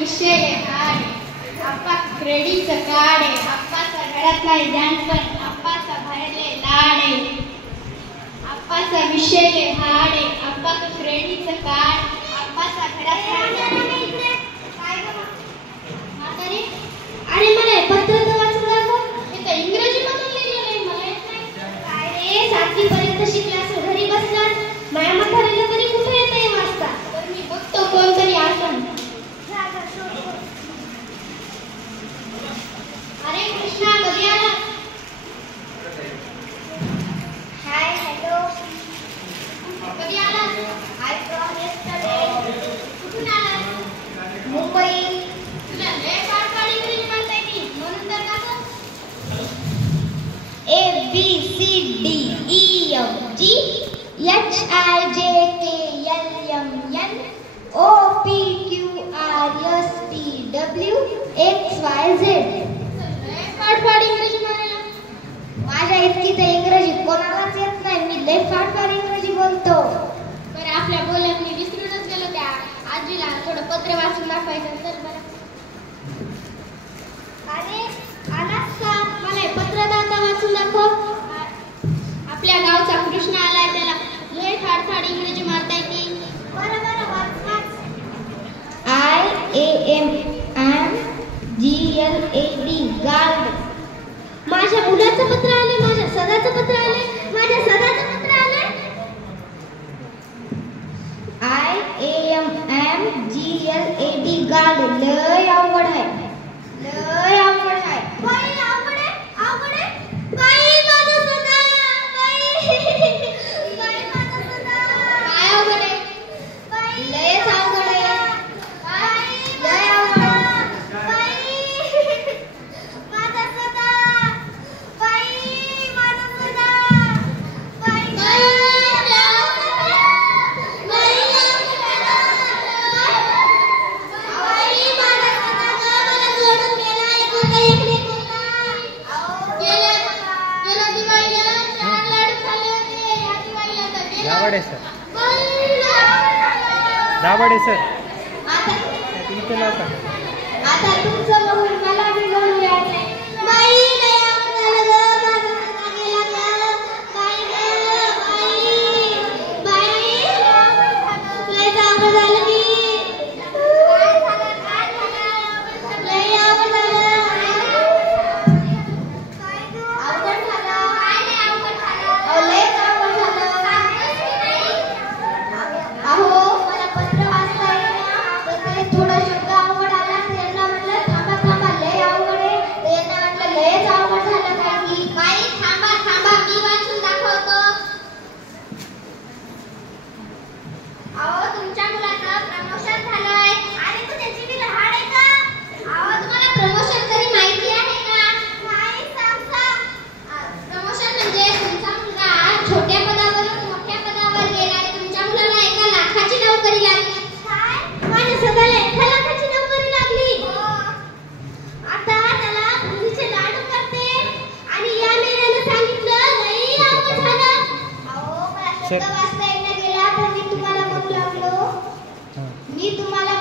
विषय हाडे, आप्पा क्रेडिटचं कार्ड आहे, आप्पाचा घरातला जाणपण, आप्पाचा बाहेरले लाडे, आप्पाचा विषय हाडे, आप्पाचं क्रेडिटचं कार्ड, आप्पाचा घरातला अरे मला पत्र तर वाचून दाखव. हे तर इंग्रजीमधून लिहिलेलं आहे, मला येत नाही. काय रे, 7वी पर्यंत शिकलास घरी बसलास, माया म्हातारीला तरी कुठे येते वाचता. तर मी बघतो कोणतरी आसन. अरे कृष्णा, कधी आला? हाय, हॅलो. कधी आला? I from yesterday. कुठून आला? मुंबई. तुला लय पाठवाडी इंग्रजी म्हणता येते, म्हणून तर का गं? A B C D E F G H I J K L M N O P Q R S T W X Y Z. लय पाठवाडी इंग्रजी म्हणायला. माझ्या इतकी तर इंग्रजी कोणालाच येत नाही. मी लय फाटफाट इंग्रजी बोलतो. बरं, आपल्या बोलत मी विसरूनच गेलो. त्या आजीला थोडं पत्र वाचून दाखवायचं. चल बरं. अरे आलास का? मला हे पत्र दाता वाचून दाखव. आपल्या गावचा कृष्ण आलाय, त्याला लय फाडफाड इंग्रजी मारता येते. बरं बरं, वाच वाच. I A M G L A D guard. माझ्या मुलाचं पत्र आले, माझ्या सदाचं पत्र आले, माझ्या सदाचं पत्र आले. I A M G L A D guard. लय अवघड आहे, लय अवघड आहे. बाई अवघड आहे, अवघड आहे. बाई माझं सदा, बाई बाई माझं सदा. काय अवघड आहे? बाई लयच अवघड आहे. बाई लय अवघड. बाई माझा सदा, बाई माझा सदा, बाई बाई माझा सदा मला सोडून गेला. एकुलता एक लेकरला. गेल्या दिवाळीला 4 लाडू खाल्ले होते. या दिवाळीला तर गेला. दाभाडे सर, आता दाभाडे सर, आता इथे नव्हता. आता तुमचं बघून मला बी गळू यायचंय. बाई लय अवघड झालं गं, माझा सदा गेला गं. बाई गं, बाई बाई लय अवघड झालं की. लय अवघड झालं. अवघड झालं. अहो, लयच अवघड झालं. अहो, मला पत्र वाचता येईना, तर ते थोडा शब्द अवघड आला. त्यांना म्हटलं थांबा थांबा, लय अवघड आहे. त्यांना म्हटलं लयच अवघड झालं काय की. बाई थांबा थांबा, मी वाचून दाखवतो. अहो, तुमच्या मुलाचं प्रमोशन झालंय. आणि तू त्याची बी लहान आहे का? अहो, तुम्हाला प्रमोशन तरी माहिती आहे का? नाही, सांग. प्रमोशन म्हणजे तुमचा मुलगा छोट्या पदावरून मोठ्या पदावर गेलाय. तुमच्या मुलाला 1 लाखाची नोकरी लागली. काय? माझ्या सदाला 1 लाखाची नोकरी लागली. आता त्याला मुलीचे लाडू करते आणि या मेल्यानं सांगितलं लई अवघड झालं. अहो, मला शब्द वाचता येईना गेला, तर मी तुम्हाला म्हणू लागलो. हां. मी तुम्हाला